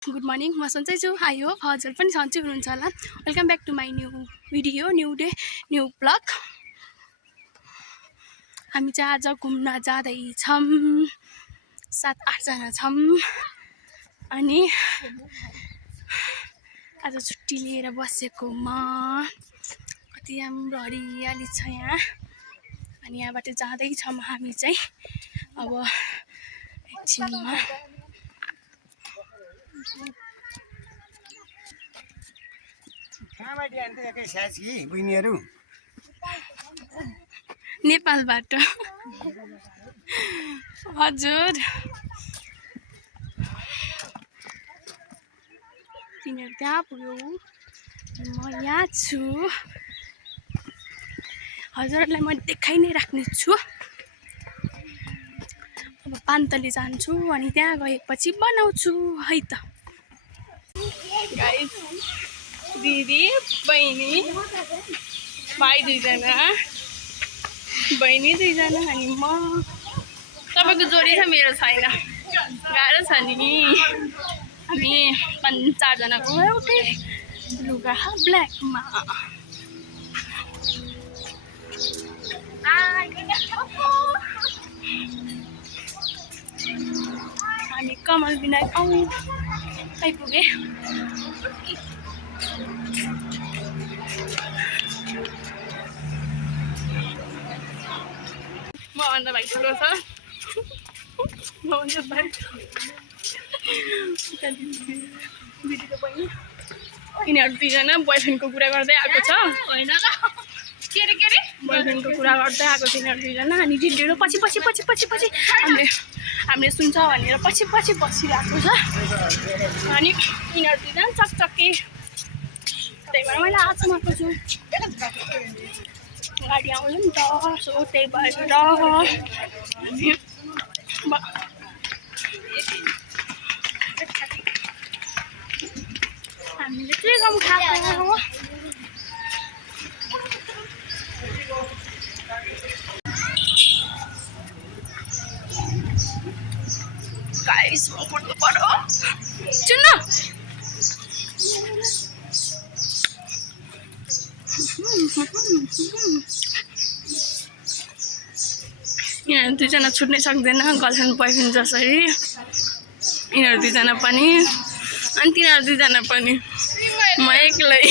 Good morning म सन्चै छु। आई होप हजुर पनि सन्चै हुनुहुन्छ होला। Welcome back to my new video, new day new vlog. हामी चाहिँ आज घुम्न जाँदैछौँ, 7-8 जना छौँ। अनि आज छुट्टी लिएर बसेको म, कति राम्रो हरियाली छ यहाँ। अनि यहाँबाट जाँदैछौँ हामी चाहिँ अब एकछिनमा। नेपालबाट हजुर, तिनीहरू त्यहाँ पुग्यो, म यहाँ छु। हजुरहरूलाई म देखाइ नै राख्नेछु। अब पान्तली जान्छु अनि त्यहाँ गएपछि बनाउँछु है त। गाइस, दिदी बहिनी भाइ 2 जना, बहिनी 2 जना अनि म। तपाईँको जोडी छ, मेरो छैन, गाह्रो छ नि। हामी 5-4 जनाको एउटै लुगा ब्ल्याकमा। हामी कमल विनायक आइपुगे। मभन्दा भाइ ठुलो छ, मभन्दा भाइ दिदीको बहिनी। यिनीहरू 2 जना बोयफ्रेन्डको कुरा गर्दै आएको छ। होइन ल, के रे बोयफ्रेन्डको कुरा गर्दै आएको छ यिनीहरू 2 जना। अनि दिदीहरू पछि हामीले सुन्छ भनेर पछि बसिरहेको छ। अनि यिनीहरू 2 जना चकचके, त्यही भएर मैले आजसम्म आएको छु। गाडी आउँछ नि त, सो त्यही भएर हामीले के गर्नु खाएको। गाइस, म कुद्नु पर्यो, सुन्न। यिनीहरू 2 जना छुट्नै सक्दैन, गर्लफ्रेन्ड बोयफ्रेन्ड जसरी। यिनीहरू 2 जना पनि, अनि तिनीहरू 2 जना पनि, म एक्लै।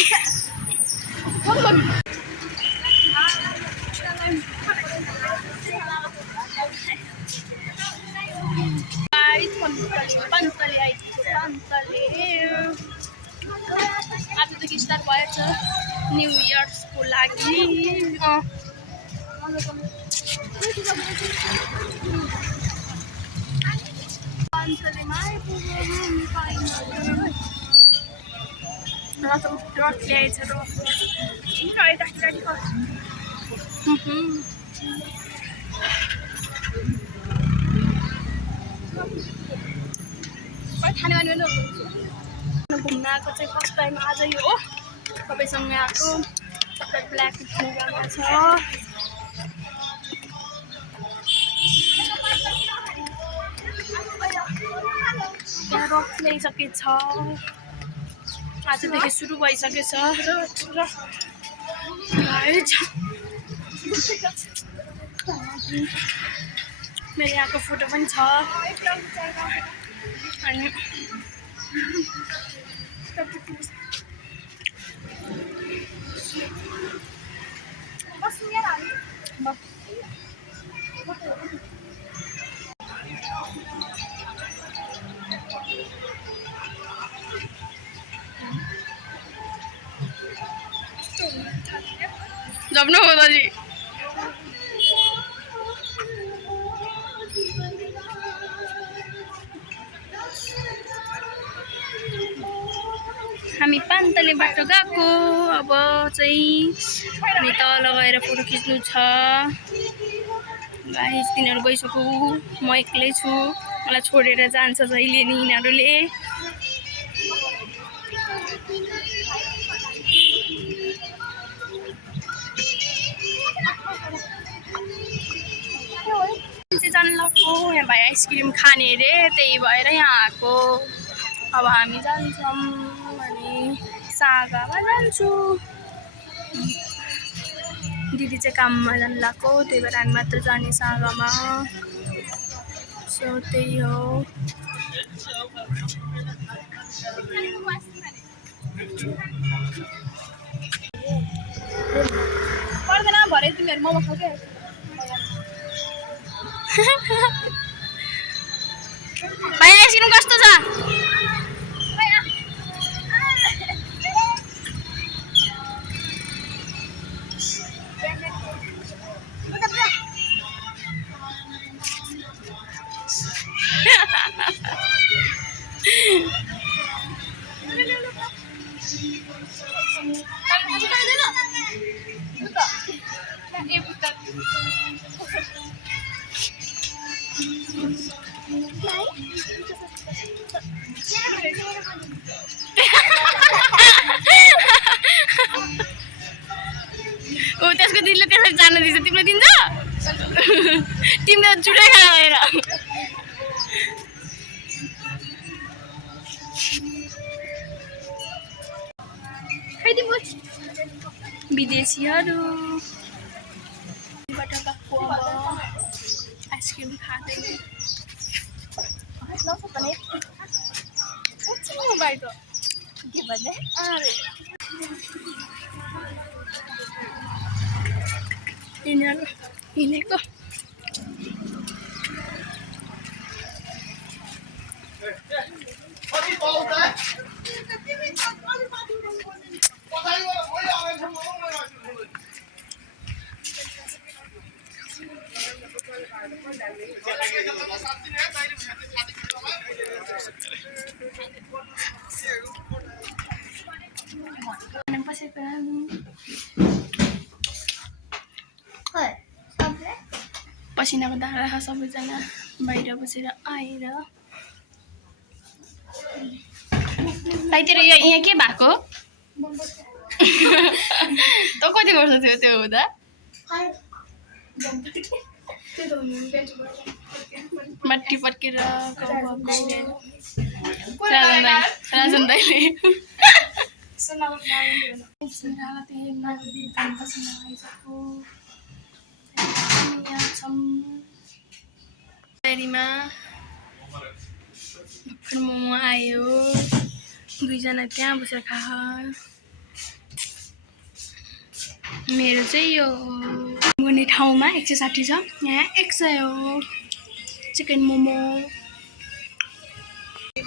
आजदेखि स्टार्ट भएछ न्यू इयर्सको लागि। घुम्न आएको चाहिँ फर्स्ट टाइम आजै हो, सबैसँग आएको। सबै ब्ल्याक लुगामा छ। यहाँ रक ल्याइसकेछ, आजदेखि सुरु भइसकेछ। मेरो यहाँको फोटो पनि छ। अनि जप्नु हो दाजु। हामी पान्तलेबाट गएको, अब चाहिँ हामी तल गएर फोटो खिच्नु छ। गाइस, तिनीहरू गइसक्यो, म एक्लै छु। मलाई छोडेर जान्छ जहिले नि यिनीहरूले। जानु लाग्यो, यहाँ भाइ आइसक्रिम खाने रे, त्यही भएर यहाँ आएको। अब हामी जान्छौँ अनि सागामा जान्छु। दिदी चाहिँ काममा जानु लाग्यो, त्यही भएर हामी मात्र जाने सागामा। सो त्यही हो। पर्दैन भरे तिमीहरू मोमो खाऊ क्या। भाइ आइसक्रिम कस्तो छ? त्यसको दिदीले त्यसरी जान दिन्छ, तिमीले दिन्छ? तिमीले छुट्टै खाना भएर विदेशीहरू आइसक्रिम खाँदै हिँडेको। पसिनाको धारा सबैजना बाहिर बसेर आएर भाइतिर यहाँ के भएको? त कति वर्ष थियो त्यो हुँदा? मट्टी पड्केर राजन दाइले डायरीमा भर्खर मोमो आयो, दुईजना त्यहाँ बसेर खा। मेरो चाहिँ यो गर्ने ठाउँमा 160 छ, यहाँ 100 हो चिकन मोमो।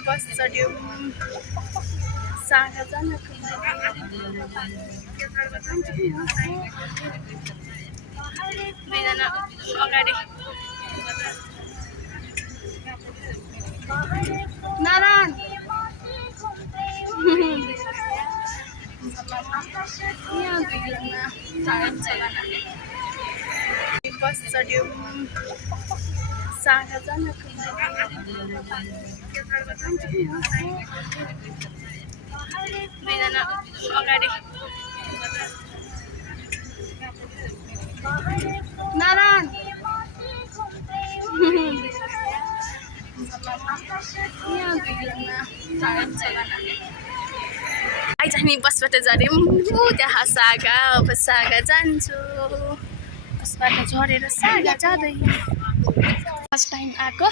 बस चढ्यो सागा जानको दुईजना अगाडि नारायण बस चढ्यो सागा जानको दुईजना अगाडि नारायण आज हामी बसबाट झऱ्यौँ, त्यहाँ सागा। अब सागा जान्छु, बसबाट झरेर सागा जाँदै। फर्स्ट टाइम आएको,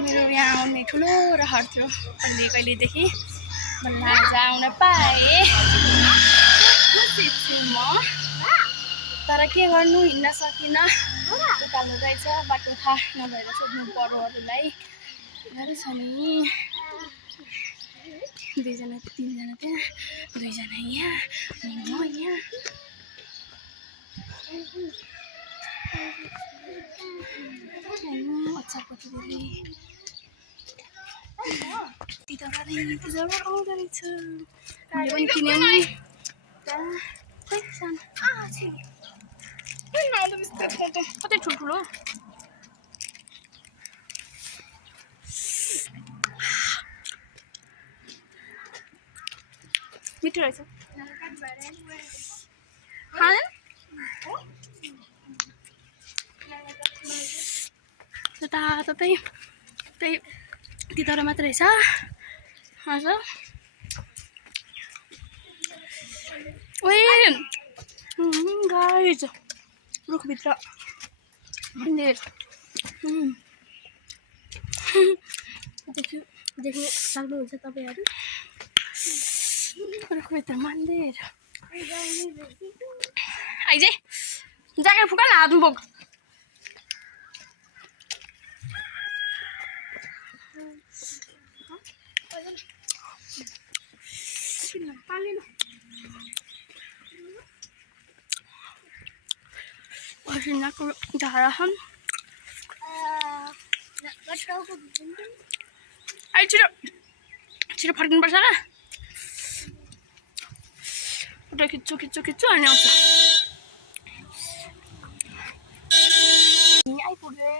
मेरो यहाँ आउने ठुलो रहर थियो कहिलेदेखि। बल्ल आज आउन पाएँ, खुसी छु म। तर के गर्नु, हिँड्न सकिनँ, उकालो रहेछ, बाटो थाहा नभएर सोध्नु पर्यो अरूलाई। गाह्रो छ नि। दुईजना तिनजना त्यहाँ, दुईजना यहाँ अनि म यहाँ। अचारपट्टि आउँदो रहेछ, मैले पनि किन्यौँ। कतै ठुल्ठुलो मिठो रहेछ। त्यही त्यही त्यता मात्रै रहेछ। हजुर ओए गाइज रुखभित्र मन्दिर देख्न सक्नुहुन्छ तपाईहरु रुखभित्र मन्दिर आइजे जाके फुका न हातमा बोक पसिनाको धारा छन् आइ छिटो छिटो फर्किनुपर्छ ल फोटो खिच्छु खिच्छु खिच्छु अनि आउँछु आइपुगे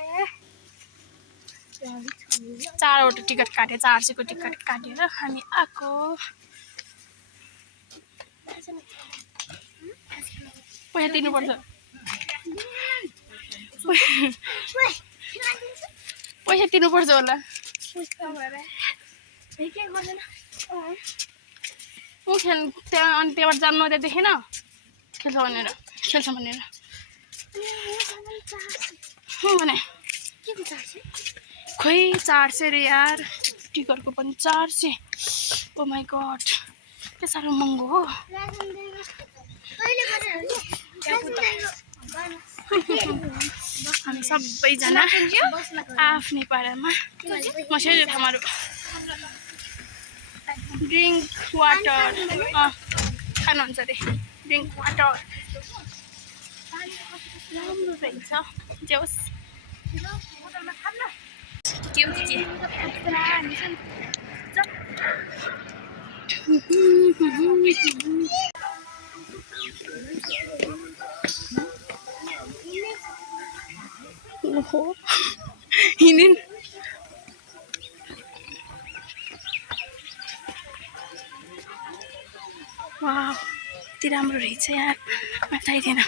4वटा टिकट काटे 400 को टिकट काटेर हामी आएको पैसा तिर्नुपर्छ पैसा तिर्नुपर्छ होला ऊ खेल त्यहाँ अनि त्यहाँबाट जानु नदिए देखेन खेल्छ भनेर भने खोइ 400 रे यार टिकटको पनि 400 ओ माई गॉड के साह्रो महँगो हो हामी सबैजना आफ्नै पारामा मसिनो ठाउँहरू ड्रिङ्क वाटर खानुहुन्छ अरे ड्रिङ्क वाटर राम्रो रहेछ जे होस् के हो के ओहो हिँडिन् वाह यति राम्रो रहेछ यार मलाई थाहै थिएन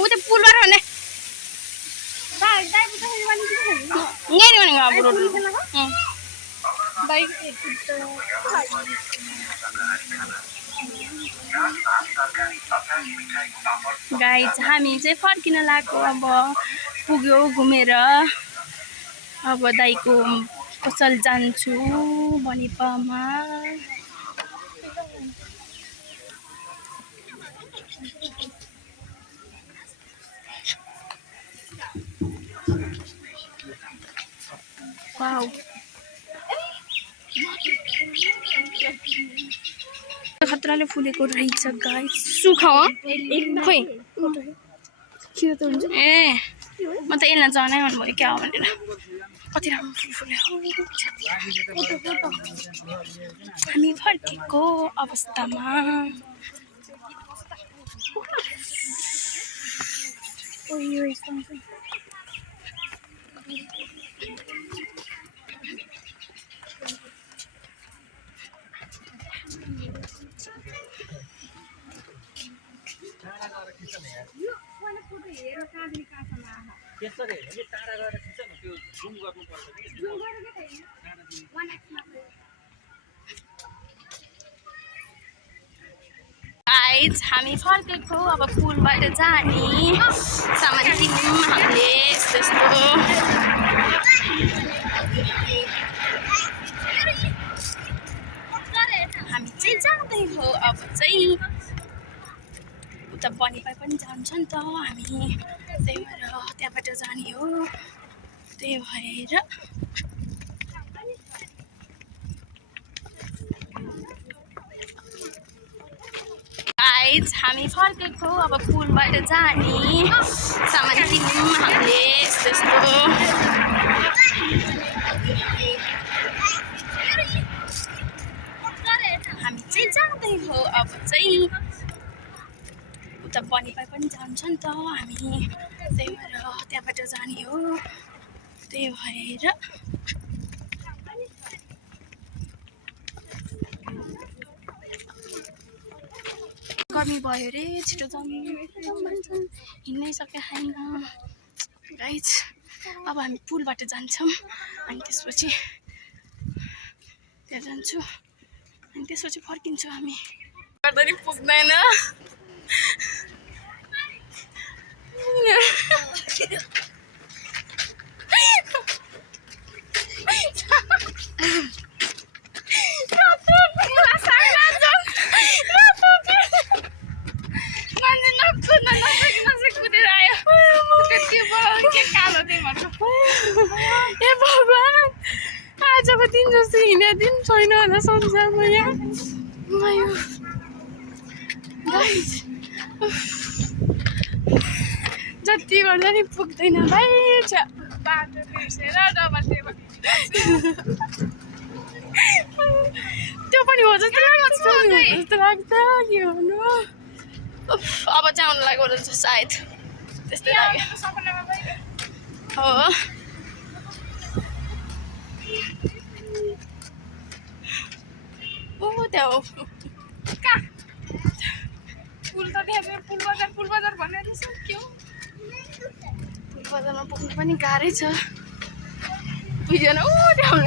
ऊ त्यो पुलबाट भने यहीँ भनेको अब रोड गाइज हामी चाहिँ फर्किन लागेको अब पुग्यो घुमेर अब दाइको पसल जान्छु बनिपामा वाउ खतराले फुलेको रहेछ गाइस सुखा खोइ ए म त यसलाई जानै भन्नुभयो क्या हो भनेर कति राम्रो फुल फुल्यो हामी फर्केको अवस्थामा गाइज हामी फर्केको अब पुलबाट जाने सामान किन्यौँ हामीले यस्तो हामी चाहिँ जाँदै हो अब चाहिँ उता बनिपाई पनि जान्छ नि त हामी त्यही भएर त्यहाँबाट जाने हो त्यही भएर गाइज हामी फर्केको अब पुलबाट जाने सामान किन्यौँ हामीले यस्तो हामी चाहिँ जाँदै हो अब चाहिँ उता बनिपाई पनि जान्छ नि त हामी त्यही भएर त्यहाँबाट जाने हो त्यही भएर गर्मी भयो रे छिटो जाउँ भन्छन् हिँड्नै सके छैन गाइज अब हामी पुलबाट जान्छौँ अनि त्यसपछि त्यहाँ जान्छु अनि त्यसपछि फर्किन्छौँ हामी गर्दा नि पुग्दैन ए भगवान् आजको दिन जस्तो हिँड्ने दिन छैन होला संसारमा यहाँ जति गर्दा नि पुग्दैन भाइ बाटो बिर्सेर डबल टेबल त्यो पनि हो जस्तो लाग्छ के भन्नु अब चाहिँ आउनु लाग्यो रहेछ सायद त्यस्तै लाग्यो हो त्यहाँ हो कहाँ पुल त त्यहाँ पुल बजार भन्ने रहेछ के हो पुल बजारमा पुग्नु पनि गाह्रै छ पुग्दैन त्यहाँ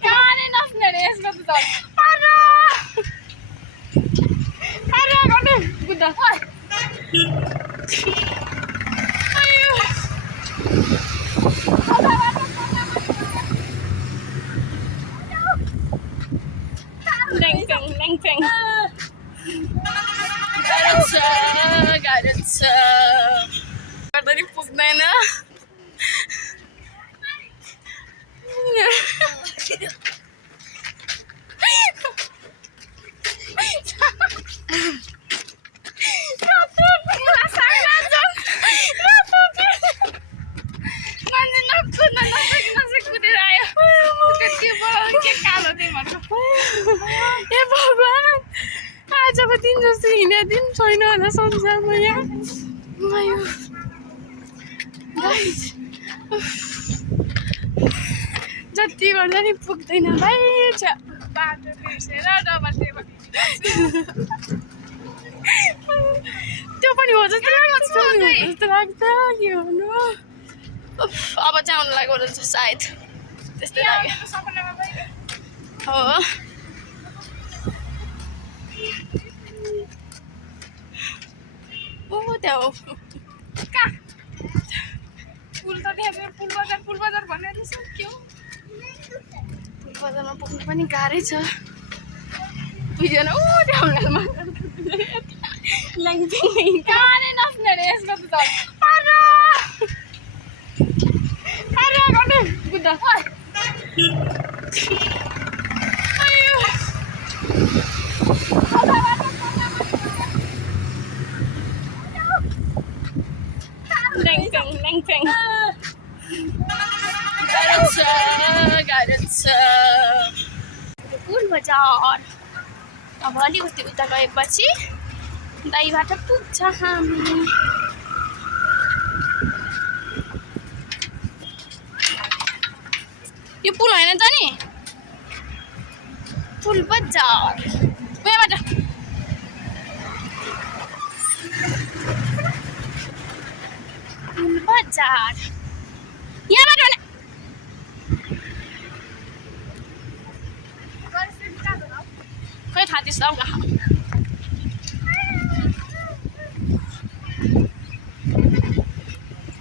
कहाँले नस्ने रे यसको त गाह्रो छ गर्दा नि पुग्दैन ए भगवान् आजको दिन जस्तो हिँड्ने दिन छैन होला संसारमा यहाँ जति गर्दा नि पुग्दैन भाइ बाटो बिर्सेर डबल टेबल त्यो पनि हो जस्तो लाग्छ के भन्नु अब चाहिँ आउनु लाग्यो रहेछ सायद त्यस्तै लाग्यो हो त्यहाँ हो कहाँ पुल त त्यहाँ पुल बजार भन्ने रहेछ के हो पुल बजारमा पुग्नु पनि गाह्रै छ पुग्दैन कहाँले नस्ने रे यसको त गाह्रो छ पुल बजार अब अलिकति उता गएपछि दाइबाट पुग्छ हामी यो पुल होइन त नि पुल बजार यहाँबाट पुल बजार यहाँबाट भने खै थाहा त्यस्तो अब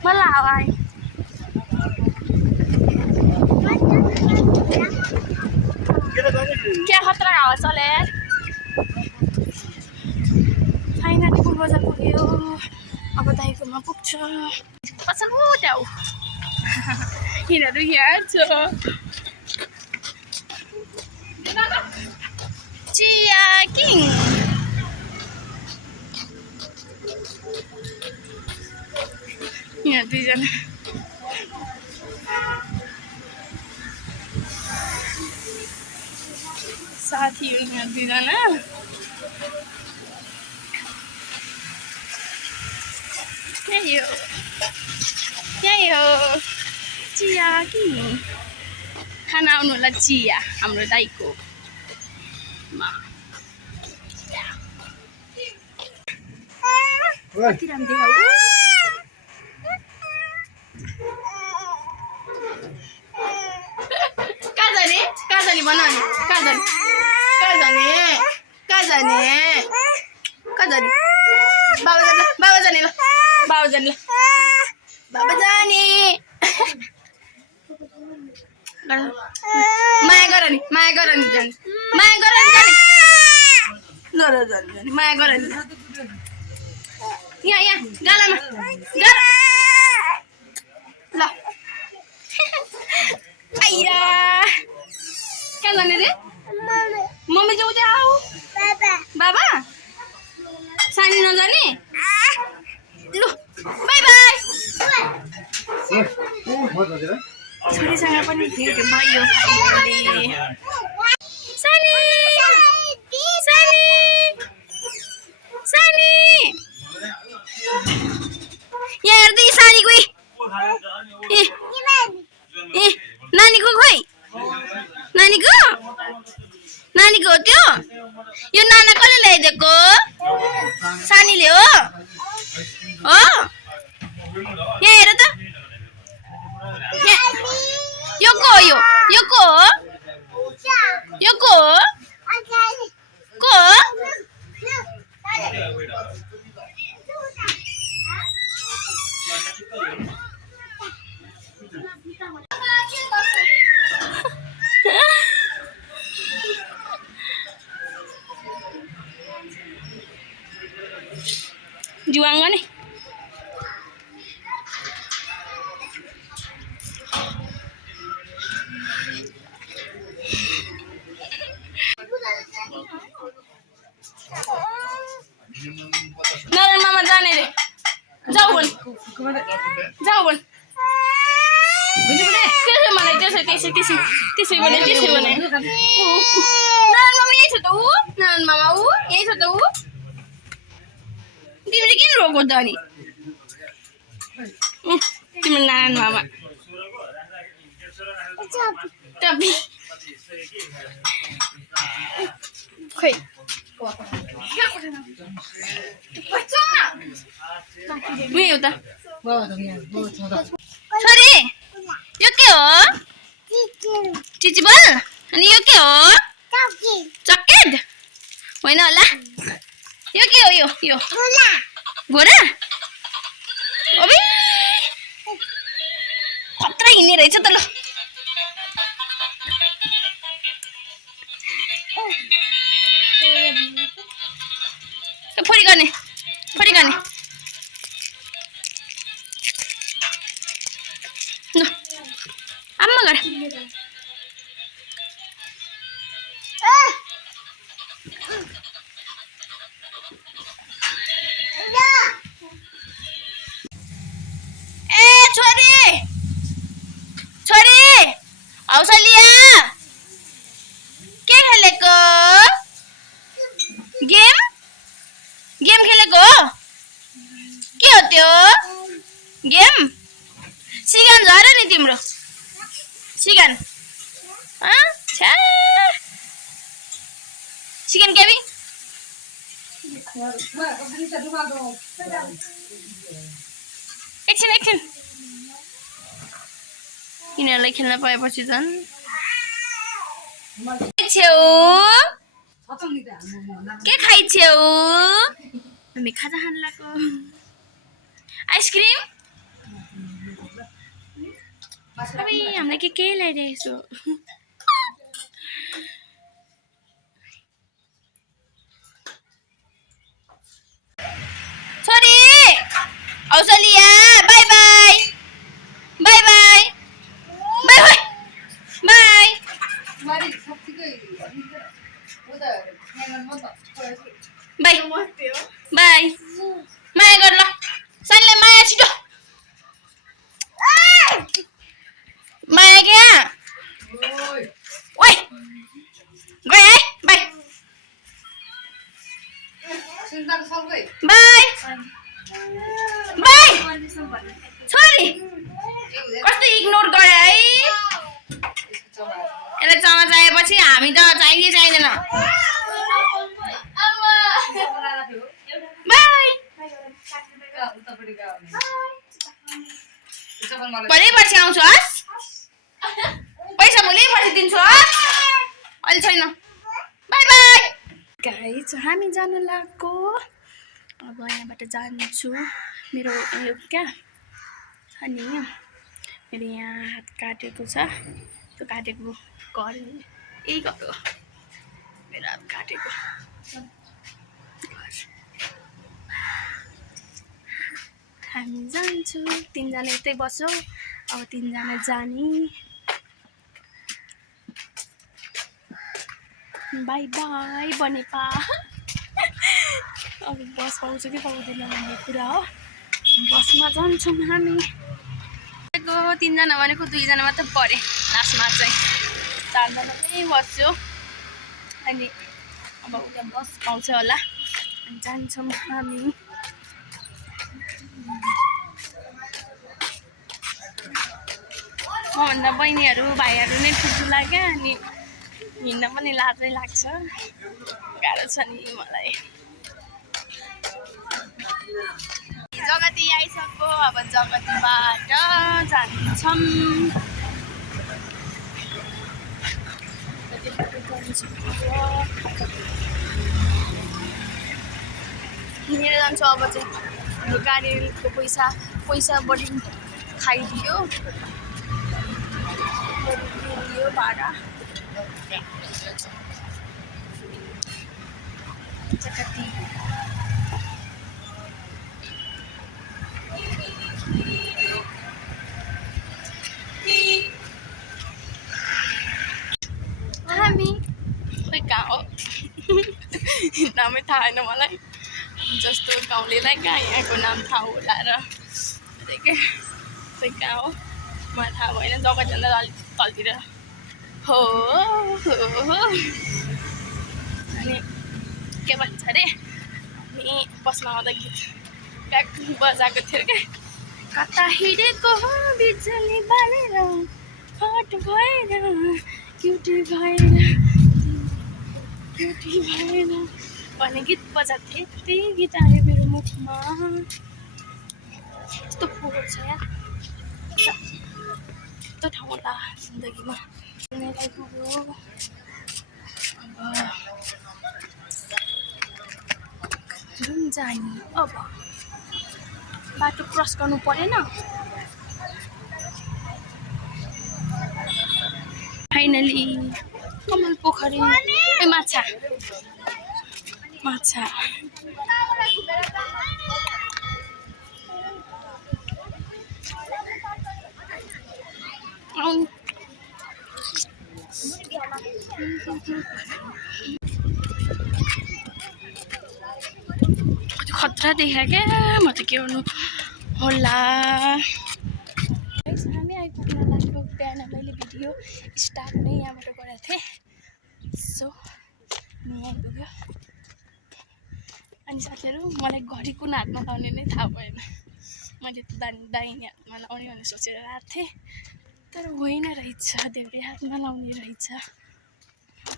मलाई हावा आयो क्या खतरा हावा चले यार फाइनली पुल बजार पुग्यो अब दाइकोमा पुग्छ पसल हो त्यहाँ हो यिनीहरू यहाँ छ चिया किङ यहाँ दुईजना साथीहरू यहाँ दुईजना यही हो चिया कि खाना आउनु होला चिया हाम्रो दाइको कति राम्रो देखाऊ कहाँ जाने भन अनि कहाँ जाने बाबा जाने ल माया गर नि जाने माया गर नि यहाँ गालामा ल आइया कहाँ जाने रे मम्मी जाऊ आऊ बाबा सानी नजाने लु बाई बाई छोरीसँग पनि भेट भयो सानी यहाँ हेर्दै सानी कोही ए नानीको खोइ नानीको हो त्यो यो नाना कसले ल्याइदिएको सानीले हो यहाँ हेर त यो को हो को जुवाङ नि नारायण मामा जाने रे जाऊ बोल त्यसै भने नारायण मामा यही छ त ऊ तिमीले किन रोको त अनि तिम्रो नारायण मामा खोइ उयो त छोरी यो के हो चिचिबल अनि यो के हो चक्लेट होइन होला यो के हो यो घोडा अबे खतरा हिँड्ने रहेछ त ल फोरी गर्ने ल आम्मा गर छोरी हौसलिया के खेलेको गेम खेलेको के हो त्यो गेम सिगान झर्यो नि तिम्रो सिगान सिगान केबी एकछिन यिनीहरूलाई खेल्न पाएपछि झन् के खाइछौ हामी खाजा खान लाग्यो आइसक्रिम हामीलाई के ल्याइरहेको छु छोरी हौसलिया बाई बाई माया गर ल सानले माया छिटो माया क्या ओइ गए है बाई छोरी कस्तो इग्नोर गरे है यसलाई चमा चाहिएपछि हामी त चाहिन्छ चाहिँदैन बाई भोलि पर्सि आउँछु हस् पैसा भोलि पर्सि दिन्छु हस् अहिले छैन बाई बाई गाइस हामी जान लाग्यो अब यहाँबाट जान्छु मेरो यो क्या अनि मेरो यहाँ हात काटेको छ त्यो काटेको घर यही घर हो मेरो हात काटेको हामी जान्छु तीनजना यतै बस्छौँ अब तीनजना जाने बाई बाई बनेपा अब बस पाउँछ कि पाउँदैन भन्ने कुरा हो बसमा जान्छौँ हामी तीनजना भनेको दुईजना मात्रै परे लास्टमा चाहिँ चारजनामै बस्छु अनि अब उता बस पाउँछ होला अनि जान्छौँ हामी मभन्दा बहिनीहरू भाइहरू नै ठुल्ठुला क्या अनि हिँड्न पनि लाजै लाग्छ गाह्रो छ नि मलाई जगती आइसक्यो अब जगतीबाट जान्छौँ हिँडेर जान्छु अब चाहिँ यो गाडीको पैसा बढी खाइदियो भाडा जगती हामी खोइ कहाँ हो नामै थाहा छैन मलाई जस्तो गाउँलेलाई कहाँ यहाँको नाम थाहा होला र खोइ कहाँ हो मलाई थाहा भएन जग्गा अलिक तलतिर हो अनि के भन्छ अरे हामी बसमा आउँदा गीत बजाएको थियो क्या कता हिँडेको हो बिजुली बालेर हट भएर क्युटी भएर भन्ने गीत बजाएको थिएँ त्यही गीत आयो मेरो मुखमा यस्तो फोहोर छ यहाँ यस्तो ठाउँ होला जिन्दगीमा जुन जाने अब बाटो क्रस गर्नु परेन फाइनली कमल पोखरी माछा खतरा देखा क्या म त के गर्नु होला हामी आइपुग्न लाग्यो बिहान मैले भिडियो स्टार्ट नै यहाँबाट गरेको थिएँ सो आइपुग्यो अनि साथीहरू मलाई घडी कुन हातमा लाउने नै थाहा भएन मैले त दाहिने हातमा लाउने भनेर सोचेर आएको थिएँ तर होइन रहेछ देब्रे हातमा लाउने रहेछ त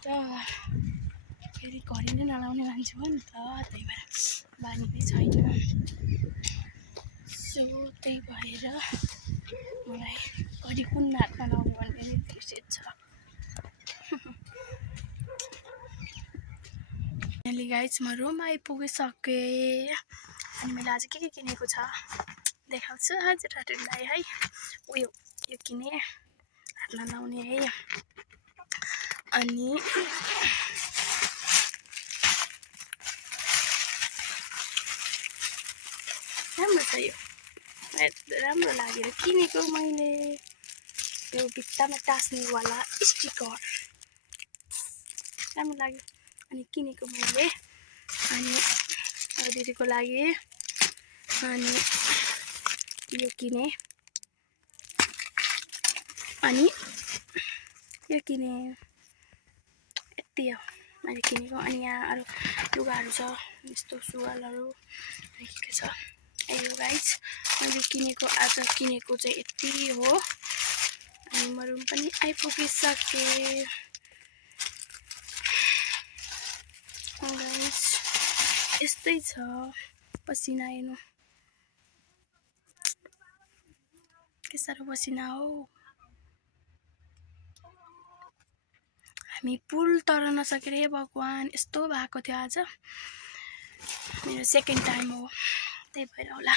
फेरि घडी नै नलाउने मान्छे हो नि त त्यही भएर बानी नै छैन सो त्यही भएर मलाई घडी कुन हातमा लाउने भन्ने नै बिर्सेछ अहिले गाइस म रुम आइपुगिसकेँ अनि मैले आज के किनेको छ देखाउँछु हजुरहरूलाई है उयो यो किने हातमा लाउने है अनि राम्रो छ यो राम्रो लागेर किनेको मैले यो भित्तामा टास्नेवाला स्टिकर राम्रो लाग्यो अनि किनेको मैले अनि दिदीको लागि अनि यो किने अनि यो किने यति हो मैले किनेको अनि यहाँ अरू लुगाहरू छ यस्तो सुवालहरू के छ यो गाइस मैले किनेको आज किनेको चाहिँ यति हो अनि म रुम पनि आइपुगिसकेँ गाइस यस्तै छ पसिना हेर्नु के साह्रो पसिना हो। हामी पुल तर नसकेर हे भगवान् यस्तो भएको थियो आज। मेरो सेकेन्ड टाइम हो, त्यही भएर होला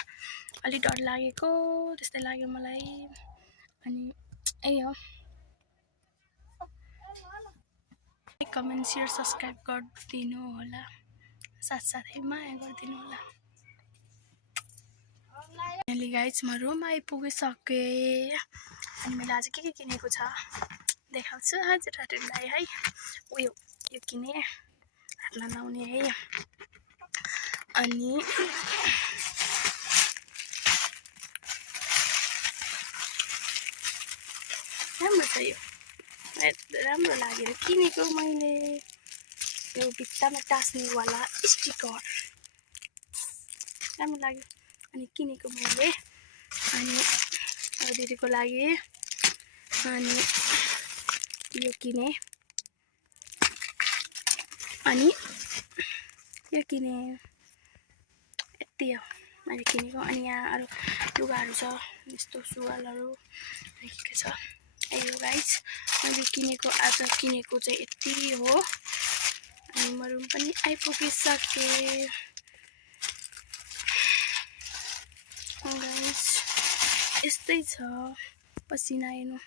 अलि डर लागेको त्यस्तै लाग्यो मलाई। अनि यही हो, लाइक कमेन्ट सेयर सब्सक्राइब गरिदिनु होला, साथसाथै माया गरिदिनु होला। फाइनली गाइज म रुम आइपुगिसकेँ। अनि मैले आज के किनेको छ देखाउँछु हजुरहरूलाई है। उयो यो किने हातमा लाउने है। अनि राम्रो छ यो, राम्रो लागेर किनेको मैले। यो भित्तामा टाँस्नेवाला स्टिकर राम्रो लाग्यो अनि किनेको मैले। अनि दिदीको लागि अनि यो किने, अनि यो किने, यति हो मैले किनेको। अनि यहाँ अरू लुगाहरू छ, यस्तो सुवालहरू के छ। यही हो गाइज मैले किनेको, आज किनेको चाहिँ यति हो। अनि म रुम पनि आइपुगिसकेँ गाइज, यस्तै छ। पसिना हेर्नु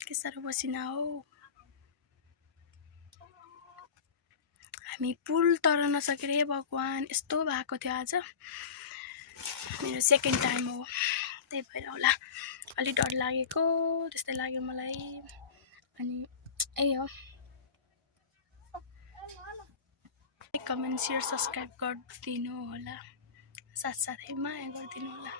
के साह्रो पसिना हो। हामी पुल तर नसकेर हे भगवान् यस्तो भएको थियो आज। मेरो सेकेन्ड टाइम हो, त्यही भएर होला अलि डर लागेको त्यस्तै लाग्यो मलाई। अनि यही हो, लाइक कमेन्ट सेयर सब्सक्राइब गरिदिनु होला, साथसाथै माया गरिदिनु होला।